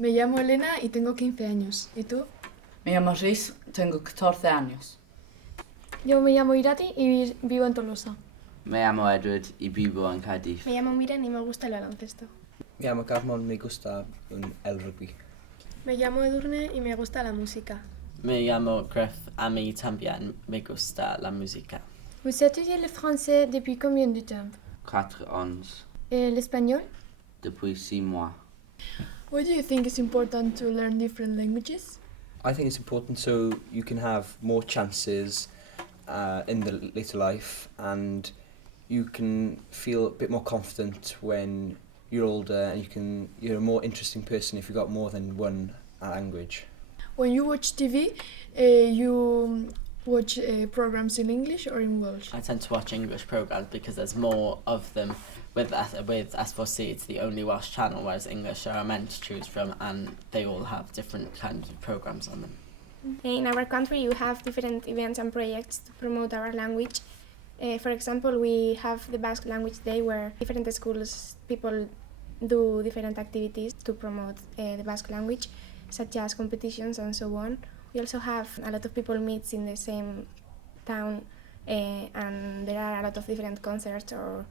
Me llamo Elena y tengo 15 años. ¿Y tú? Me llamo Riz, tengo 14 años. Yo me llamo Irati y vivo en Tolosa. Me llamo Edward y vivo en Cardiff. Me llamo Miren y me gusta el baloncesto. Me llamo Carmon, me gusta el rugby. Me llamo Edurne y me gusta la música. Me llamo Griff, a mí también me gusta la música. Vous étudiez le français depuis combien de temps? 4 ans. Et l'espagnol? Depuis 6 mois. Why do you think it's important to learn different languages? I think it's important so you can have more chances in the later life, and you can feel a bit more confident when you're older, and you're a more interesting person if you've got more than one language. When you watch TV, you watch programs in English or in Welsh? I tend to watch English programmes because there's more of them. With S4C, it's the only Welsh channel, whereas English there are many to choose from, and they all have different kinds of programmes on them. In our country, you have different events and projects to promote our language. For example, we have the Basque Language Day, where different schools people do different activities to promote the Basque language, such as competitions and so on. We also have a lot of people meet in the same town, and there are a lot of different concerts or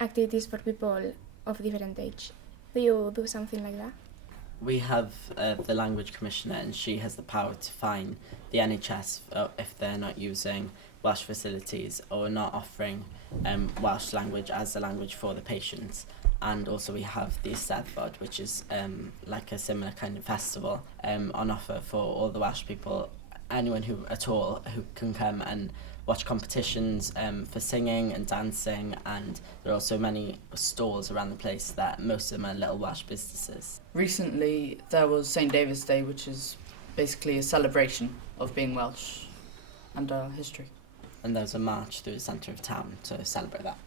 activities for people of different age. Do you do something like that? We have the language commissioner, and she has the power to fine the NHS if they're not using Welsh facilities or not offering Welsh language as a language for the patients. And also we have the Eisteddfod, which is like a similar kind of festival on offer for all the Welsh people, anyone who can come and watch competitions for singing and dancing, and there are also many stalls around the place that most of them are little Welsh businesses. Recently there was St David's Day, which is basically a celebration of being Welsh and our history. And there was a march through the centre of town to celebrate that.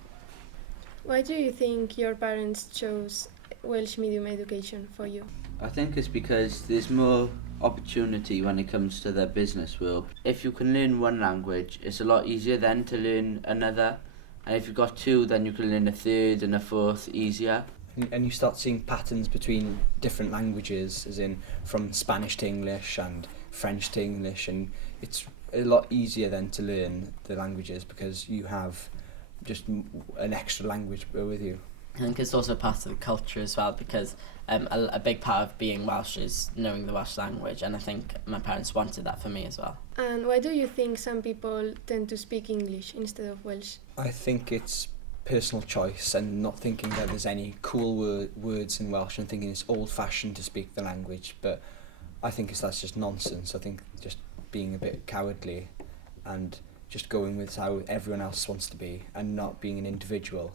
Why do you think your parents chose Welsh medium education for you? I think it's because there's more opportunity when it comes to the business world. If you can learn one language, it's a lot easier then to learn another. And if you've got two, then you can learn a third and a fourth easier. And you start seeing patterns between different languages, as in from Spanish to English and French to English, and it's a lot easier then to learn the languages because you have just an extra language with you. I think it's also part of the culture as well, because a big part of being Welsh is knowing the Welsh language, and I think my parents wanted that for me as well. And why do you think some people tend to speak English instead of Welsh? I think it's personal choice and not thinking that there's any cool words in Welsh and thinking it's old-fashioned to speak the language, but I think that's just nonsense. I think just being a bit cowardly and just going with how everyone else wants to be and not being an individual.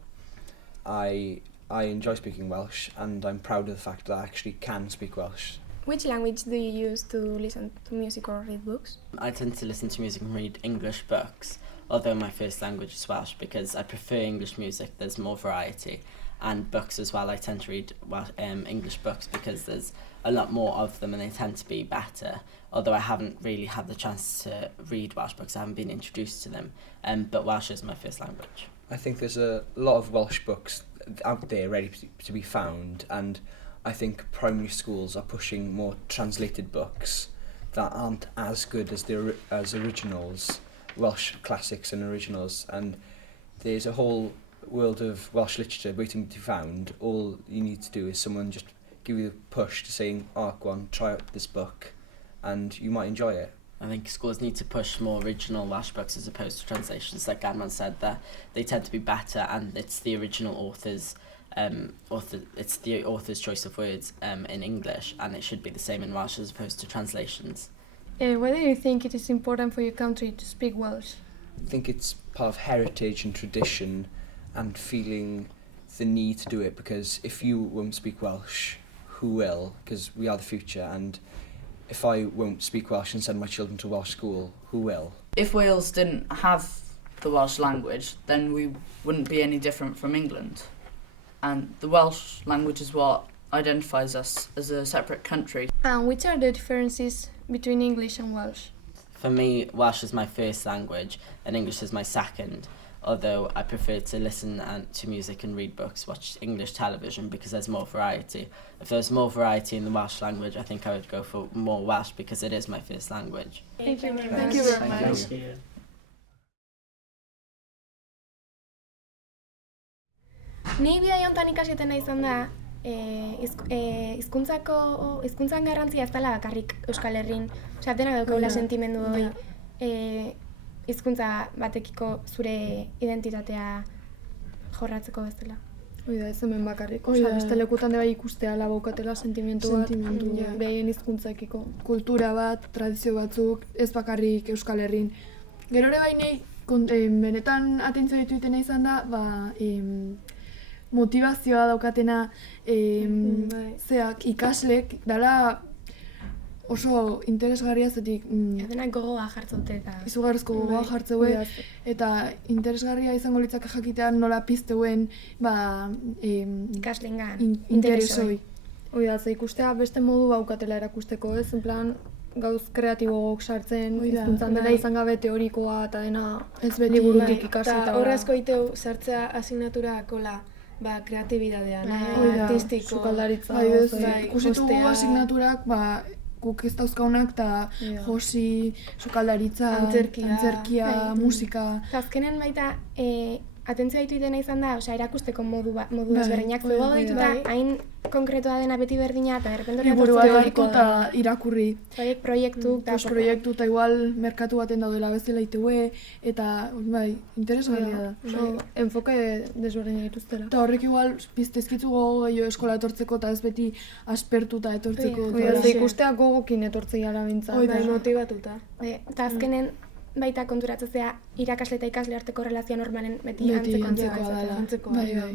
I enjoy speaking Welsh, and I'm proud of the fact that I actually can speak Welsh. Which language do you use to listen to music or read books? I tend to listen to music and read English books, although my first language is Welsh, because I prefer English music, there's more variety. And books as well, I tend to read English books because there's a lot more of them and they tend to be better. Although I haven't really had the chance to read Welsh books, I haven't been introduced to them, but Welsh is my first language. I think there's a lot of Welsh books out there ready to be found, and I think primary schools are pushing more translated books that aren't as good as originals, Welsh classics and originals, and there's a whole world of Welsh literature waiting to be found. All you need to do is someone just give you the push to saying, oh, go on, try out this book, and you might enjoy it. I think schools need to push more original Welsh books as opposed to translations. Like Gadman said, that they tend to be better, and it's the original author's it's the author's choice of words in English, and it should be the same in Welsh as opposed to translations. Why do you think it is important for your country to speak Welsh? I think it's part of heritage and tradition, and feeling the need to do it, because if you won't speak Welsh, who will? Because we are the future, and if I won't speak Welsh and send my children to Welsh school, who will? If Wales didn't have the Welsh language, then we wouldn't be any different from England. And the Welsh language is what identifies us as a separate country. And which are the differences between English and Welsh? For me, Welsh is my first language and English is my second. although I prefer to listen to music and read books, watch English television because there's more variety. If there's more variety in the Welsh language, I think I would go for more Welsh because it is my first language. Thank you very much. Thank you very much. Ni bidai honetan ikasietena izan da, hizkuntzan garrantzia ez dela bakarrik Euskal Herrin. Osea, dena daukagula sentimendu hori hizkuntza batekiko zure identitatea jorratzeko bezala. Hoi da, ez hemen bakarrik. Osea, beste lekutan bai ikustea labaukatela sentimentu bat, behaien hizkuntzakiko. Kultura bat, tradizio batzuk, ez bakarrik Euskal Herrin. Gero ere bainei, benetan atentzio ditutena izan da, motivazioa daukatena zeak ikaslek dala oso interesgarria zetik Denak gogoa jartzote eta izugarrizko gogoa jartzeue eta interesgarria izango litzake jakitean nola pizteuen ikaslengan interesoi. Hoi da, ze ikustea beste modu baukatela erakusteko, ez? En plan, gauz kreatibogok sartzen, hizkuntzan dela izan gabe teorikoa eta dena ez beti burutik ikasi eta horrezko iteu sartzea asignaturakola kreatibitatean, artistiko, sukaldaritza, ikusitu gugu asignaturak, guk ez dauzkaunak eta josi, sukaldaritza, antzerkia, musika. Azkenen baita, atentzioa ditu itena izan da, erakusteko modu ezberdinak zuego dituta, hain konkretoa dena beti berdina eta derrependore Liburua hartu eta irakurri. Proiektu eta igual merkatu baten daudela bezala iteue eta interesgarria da. Enfoke desberdina dituztela. Eta horrek igual piztezkitzu gogo gehiago eskola etortzeko eta ez beti aspertuta etortzeko. Ikustea gogokin etortzea labintza. Motibatuta. Eta azkenen baita konturatzea irakasle eta ikasle arteko relazioa normalen beti antzekoa dela.